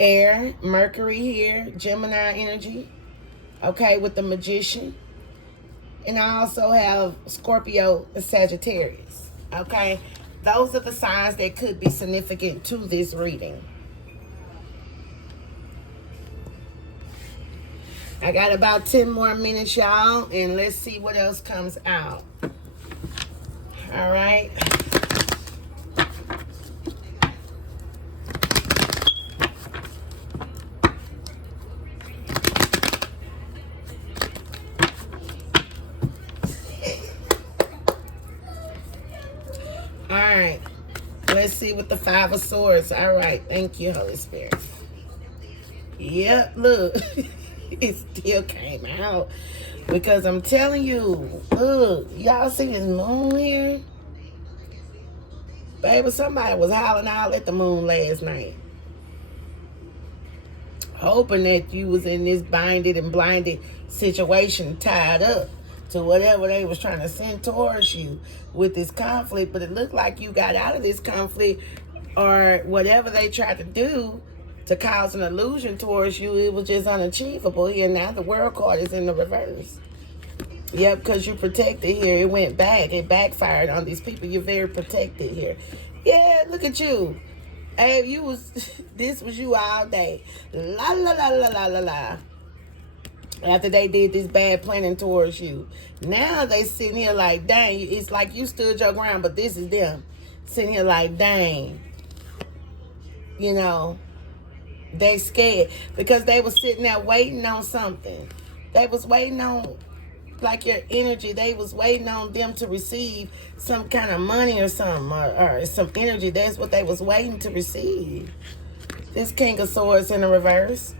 Air, Mercury here, Gemini energy, okay, with the Magician. And I also have Scorpio and Sagittarius, okay? Those are the signs that could be significant to this reading. I got about 10 more minutes, y'all, and let's see what else comes out. All right. All right. Let's see what the Five of Swords. All right. Thank you, Holy Spirit. Yep, look. It still came out. Because I'm telling you, look, y'all see this moon here? Baby, somebody was howling out at the moon last night. Hoping that you was in this binded and blinded situation, tied up to whatever they was trying to send towards you with this conflict. But it looked like you got out of this conflict, or whatever they tried to do to cause an illusion towards you, it was just unachievable here. Now the World card is in the reverse. Yep, because you protected here. It went back. It backfired on these people. You're very protected here. Yeah, look at you. Hey, you was, this was you all day. La, la, la, la, la, la, la. After they did this bad planning towards you. Now they sitting here like, dang, it's like you stood your ground, but this is them. Sitting here like, dang. You know, they scared because they was sitting there waiting on something. They was waiting on, like, your energy. They was waiting on them to receive some kind of money or something, or some energy. That's what they was waiting to receive. This King of Swords in the reverse.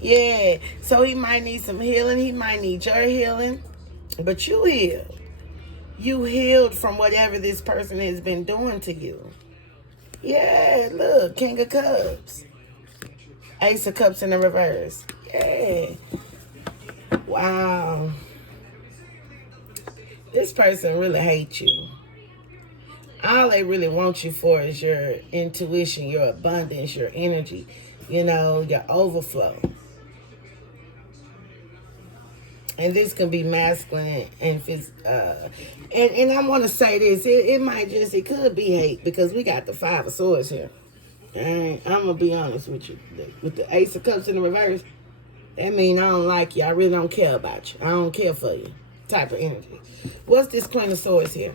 Yeah, so he might need some healing. He might need your healing, but you healed. You healed from whatever this person has been doing to you. Yeah, look, King of Cups. Ace of Cups in the reverse. Yeah. Wow. This person really hates you. All they really want you for is your intuition, your abundance, your energy, you know, your overflow. And this can be masculine and and I want to say this, it could be hate, because we got the Five of Swords here. And I'm gonna be honest with you. With the Ace of Cups in the reverse, that means I don't like you. I really don't care about you. I don't care for you. Type of energy. What's this Queen of Swords here?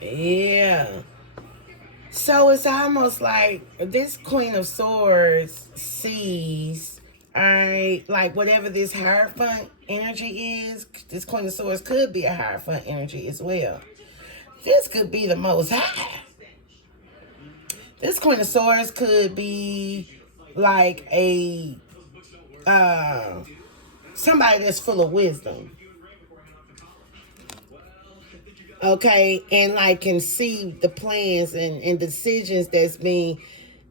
Yeah. So it's almost like this Queen of Swords sees, like whatever this Hierophant energy is, this Queen of Swords could be a Hierophant energy as well. This could be the Most High. This Queen of Swords could be like a somebody that's full of wisdom. Okay, and like can see the plans and decisions that's being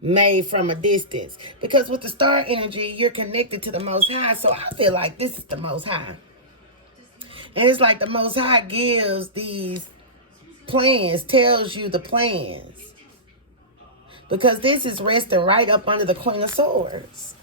made from a distance. Because with the star energy, you're connected to the Most High. So I feel like this is the Most High. And it's like the Most High gives these plans, tells you the plans. Because this is resting right up under the Queen of Swords.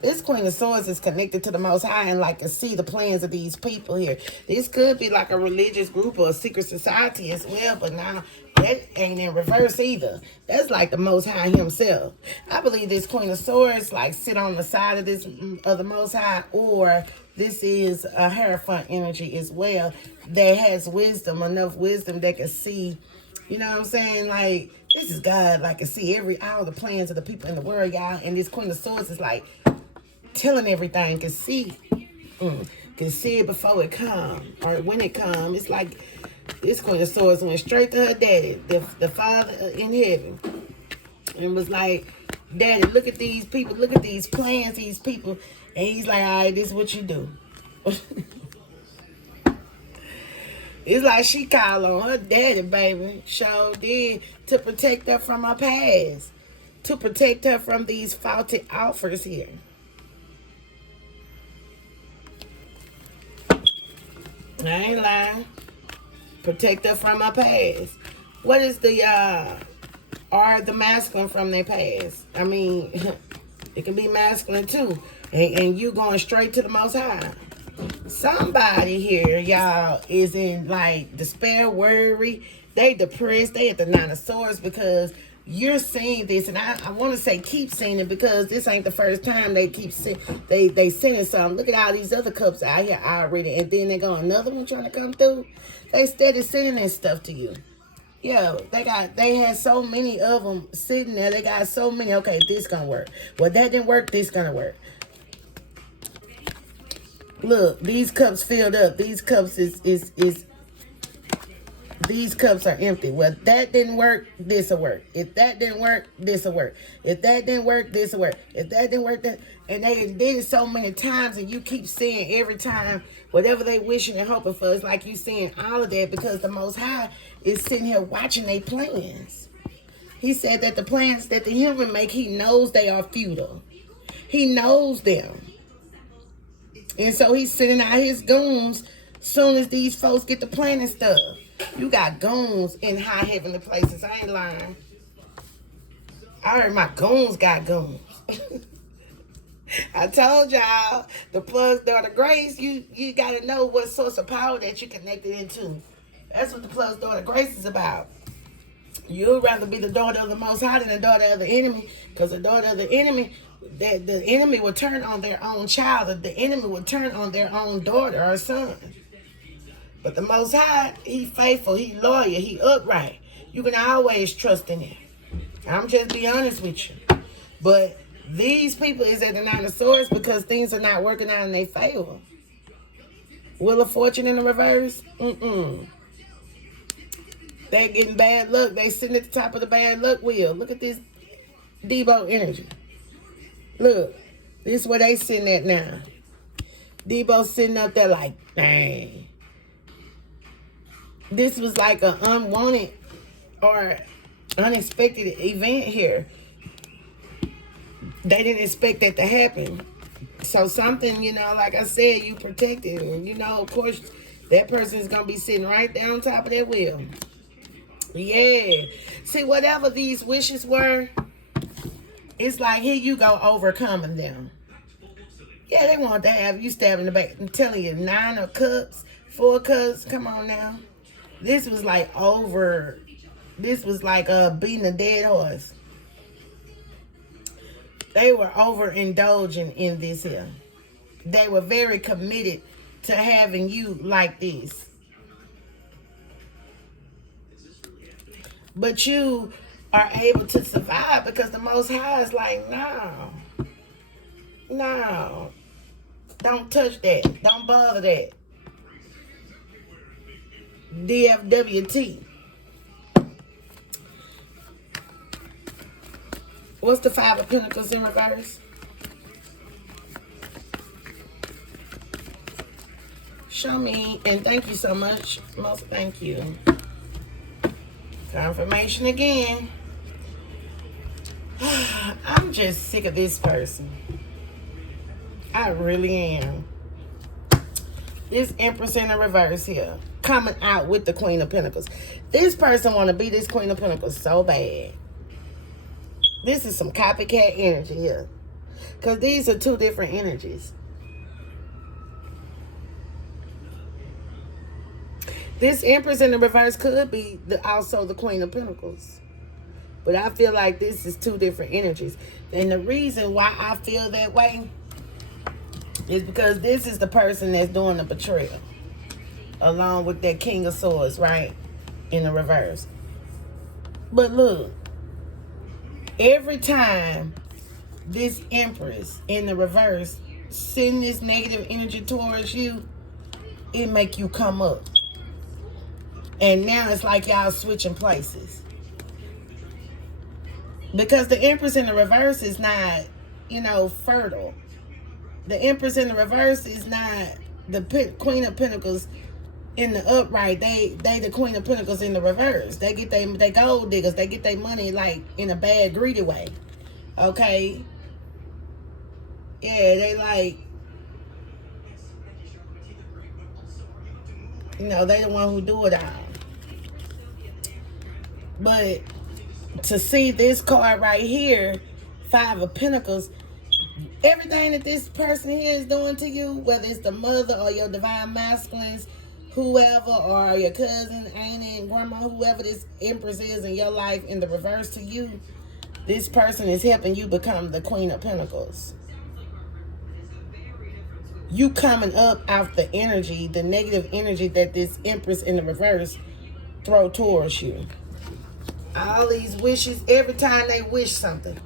This Queen of Swords is connected to the Most High and like to see the plans of these people here. This could be like a religious group or a secret society as well, but now that ain't in reverse either. That's like the Most High himself. I believe this Queen of Swords like sit on the side of the Most High, or this is a Hierophant energy as well that has wisdom, enough wisdom that can see, you know what I'm saying? Like, this is God, like, can see all the plans of the people in the world, y'all. And this Queen of Swords is like telling everything, can see it before it come, or when it come. It's like this Queen of Swords went straight to her daddy, the Father in heaven, and was like, Daddy, look at these people, look at these plans, these people. And he's like, all right, this is what you do. It's like she called on her daddy, baby. Sure did, to protect her from her past, to protect her from these faulty offers here. I ain't lying. Protect her from her past. What is the masculine from their past? I mean, it can be masculine too. And you going straight to the Most High. Somebody here, y'all, is in like despair, worry. They depressed. They at the 9 of Swords because you're seeing this, and I want to say keep seeing it, because this ain't the first time they keep seeing they sending something. Look at all these other cups out here already, and then they got another one trying to come through. They steady sending this stuff to you. Yeah, they had so many of them sitting there. They got so many. Okay, this gonna work. Well, that didn't work. This gonna work. Look, these cups filled up. These cups these cups are empty. Well, that didn't work, this'll work. If that didn't work, this'll work. If that didn't work, this'll work. If that didn't work, that. And they did it so many times, and you keep seeing every time whatever they wishing and hoping for. It's like you seeing all of that, because the Most High is sitting here watching their plans. He said that the plans that the human make, he knows they are futile. He knows them. And so he's sending out his goons soon as these folks get to planning stuff. You got goons in high heavenly places. I ain't lying. I heard my goons got goons. I told y'all, the plus daughter grace, you got to know what source of power that you connected into. That's what the plus daughter grace is about. You'd rather be the daughter of the Most High than the daughter of the enemy, because the daughter of the enemy, the enemy will turn on their own child. The enemy will turn on their own daughter or son. But the Most High, he faithful, he loyal, he upright. You can always trust in him. I'm just be honest with you. But these people is at the 9 of Swords because things are not working out in their favor. Wheel of Fortune in the reverse? They're getting bad luck. They sitting at the top of the bad luck wheel. Look at this Debo energy. Look, this is where they sitting at now. Debo sitting up there like, dang. This was like an unwanted or unexpected event here. They didn't expect that to happen. So something, like I said, you protected. And, of course, that person is going to be sitting right there on top of that wheel. Yeah. See, whatever these wishes were, it's like, here you go, overcoming them. Yeah, they want to have you stabbed in the back. I'm telling you, 9 of Cups, 4 Cups, come on now. This was like beating a dead horse. They were overindulging in this here. They were very committed to having you like this. But you are able to survive because the Most High is like, no, don't touch that. Don't bother that. DFWT. What's the 5 of Pentacles in reverse? Show me, and thank you so much. Most thank you. Confirmation again. I'm just sick of this person. I really am. This Empress in the reverse here, coming out with the Queen of Pentacles. This person want to be this Queen of Pentacles so bad. This is some copycat energy here. Because these are two different energies. This Empress in the reverse could be also the Queen of Pentacles. But I feel like this is two different energies. And the reason why I feel that way is because this is the person that's doing the betrayal. Along with that King of Swords, right? In the reverse. But look. Every time this Empress in the reverse send this negative energy towards you, it make you come up. And now it's like y'all switching places. Because the Empress in the reverse is not, fertile. The Empress in the reverse is not the Queen of Pentacles in the upright. They the Queen of Pentacles in the reverse. They get they gold diggers. They get their money like in a bad, greedy way. Okay? Yeah, they like, they the one who do it all. But to see this card right here, Five of Pentacles, everything that this person here is doing to you, whether it's the mother or your divine masculines, whoever, or your cousin, auntie, and grandma, whoever this Empress is in your life in the reverse to you, this person is helping you become the Queen of Pentacles. You coming up out the energy, the negative energy that this Empress in the reverse throw towards you. All these wishes, every time they wish something,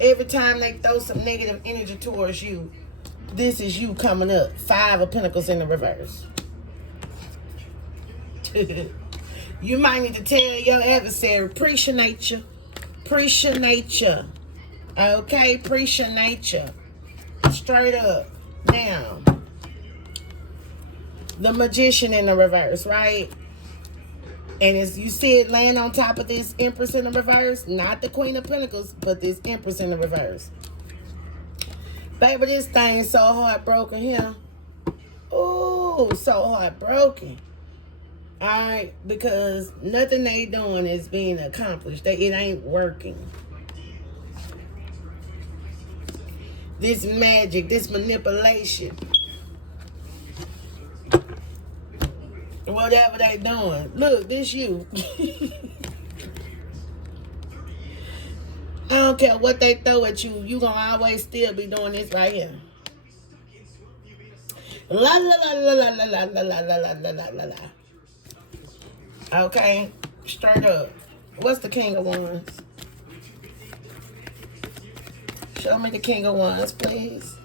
every time they throw some negative energy towards you, this is you coming up. Five of Pentacles in the reverse. You might need to tell your adversary, appreciate you. Appreciate you. Okay? Appreciate you. Straight up. Now, the Magician in the reverse, right? And as you see it laying on top of this Empress in the reverse, not the Queen of Pentacles, but this Empress in the reverse. Baby, this thing is so heartbroken here. Ooh, so heartbroken. Alright, because nothing they doing is being accomplished. It ain't working. This magic, this manipulation, whatever they doing. Look, this you. I don't care what they throw at you. You gonna always still be doing this right here. La la la la la la la la la la la la la. Okay, straight up. What's the King of Wands? Show me the King of Wands, please.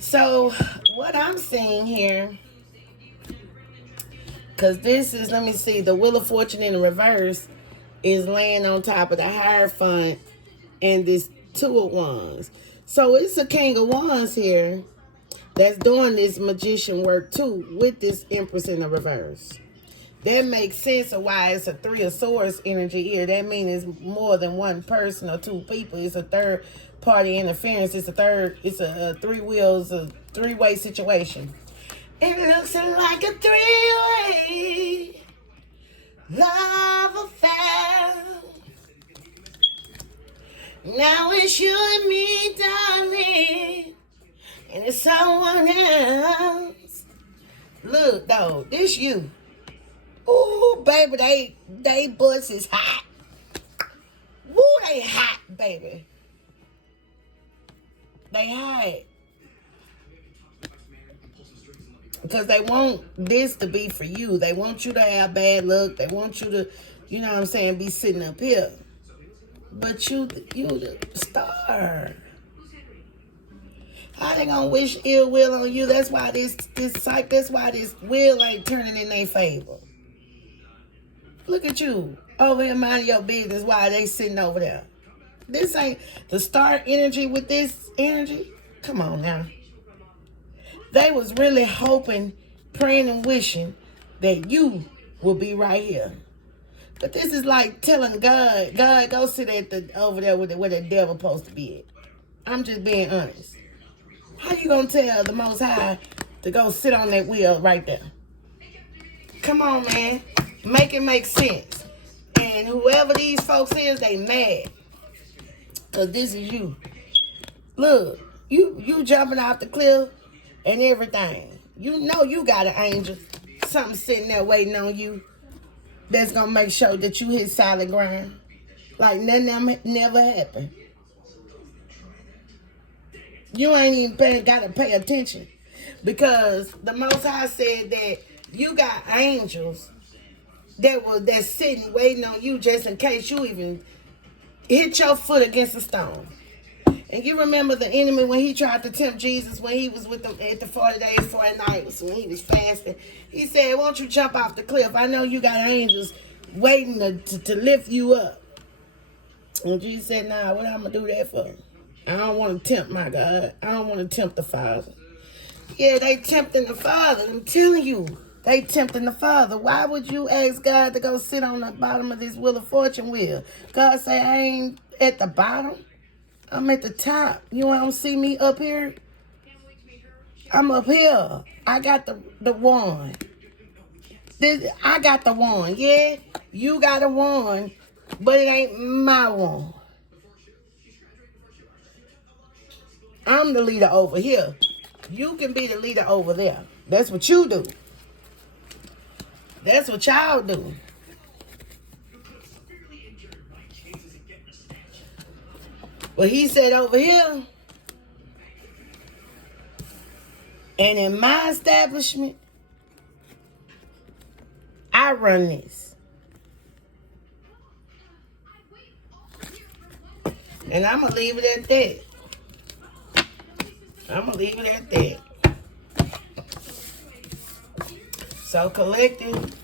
So, what I'm seeing here, because this is, let me see, the Wheel of Fortune in the reverse is laying on top of the Hierophant and this Two of Wands. So, it's a King of Wands here that's doing this magician work too with this Empress in the reverse. That makes sense of why it's a Three of Swords energy here. That means it's more than one person or two people. It's a third party interference. It's a three-way situation. It looks like a three-way love affair. Now it's you and me, darling, and it's someone else. Look, though, this you. Ooh, baby, they butts is hot. Woo, they hot, baby. They hot. Because they want this to be for you. They want you to have bad luck. They want you to, you know what I'm saying, be sitting up here. But you the star. How they gonna wish ill will on you? That's why that's why this wheel ain't turning in their favor. Look at you over here minding your business while they sitting over there. This ain't the star energy with this energy. Come on now. They was really hoping, praying and wishing that you will be right here. But this is like telling God, God, go sit at over there where the devil supposed to be at. I'm just being honest. How you gonna tell the Most High to go sit on that wheel right there? Come on, man. Make it make sense. And whoever these folks is, they mad. Because this is you. Look, you jumping off the cliff and everything. You know you got an angel. Something sitting there waiting on you that's going to make sure that you hit solid ground. Like nothing never happened. You ain't even got to pay attention. Because the Most High said that you got angels that's sitting waiting on you just in case you even hit your foot against a stone. And you remember the enemy when he tried to tempt Jesus when he was with them at the 40 days, 40 nights, when he was fasting. He said, won't you jump off the cliff? I know you got angels waiting to lift you up. And Jesus said, nah, what I'm going to do that for? I don't want to tempt my God. I don't want to tempt the Father. Yeah, they tempting the Father. I'm telling you, they tempting the Father. Why would you ask God to go sit on the bottom of this Wheel of Fortune wheel? God say, I ain't at the bottom. I'm at the top. You don't see me up here? I'm up here. I got the wand. I got the wand. Yeah, you got a wand, but it ain't my wand. I'm the leader over here. You can be the leader over there. That's what you do. That's what y'all do. But he said over here, and in my establishment, I run this. And I'm going to leave it at that. I'm going to leave it at that. So collective,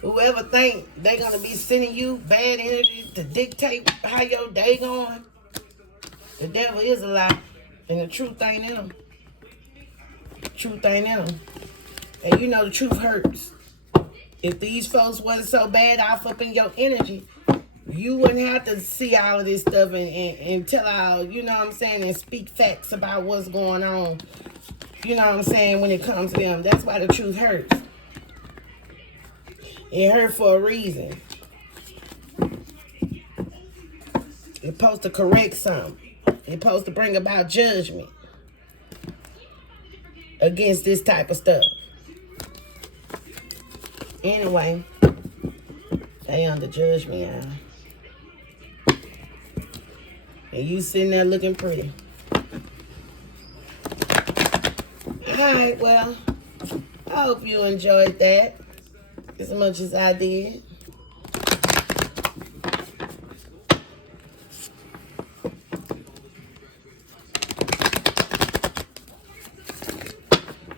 whoever think they're going to be sending you bad energy to dictate how your day going, the devil is a lie. And the truth ain't in them. Truth ain't in them. And you know the truth hurts. If these folks wasn't so bad off up in your energy, you wouldn't have to see all of this stuff and tell all, you know what I'm saying, and speak facts about what's going on. You know what I'm saying, when it comes to them. That's why the truth hurts. It hurt for a reason. It's supposed to correct something. It's supposed to bring about judgment against this type of stuff. Anyway, they under judgment, y'all. And you sitting there looking pretty. Alright, well, I hope you enjoyed that as much as I did.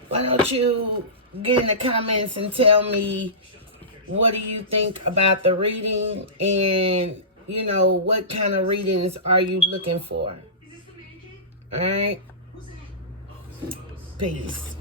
Why don't you get in the comments and tell me what do you think about the reading, and you know, what kind of readings are you looking for? All right, peace.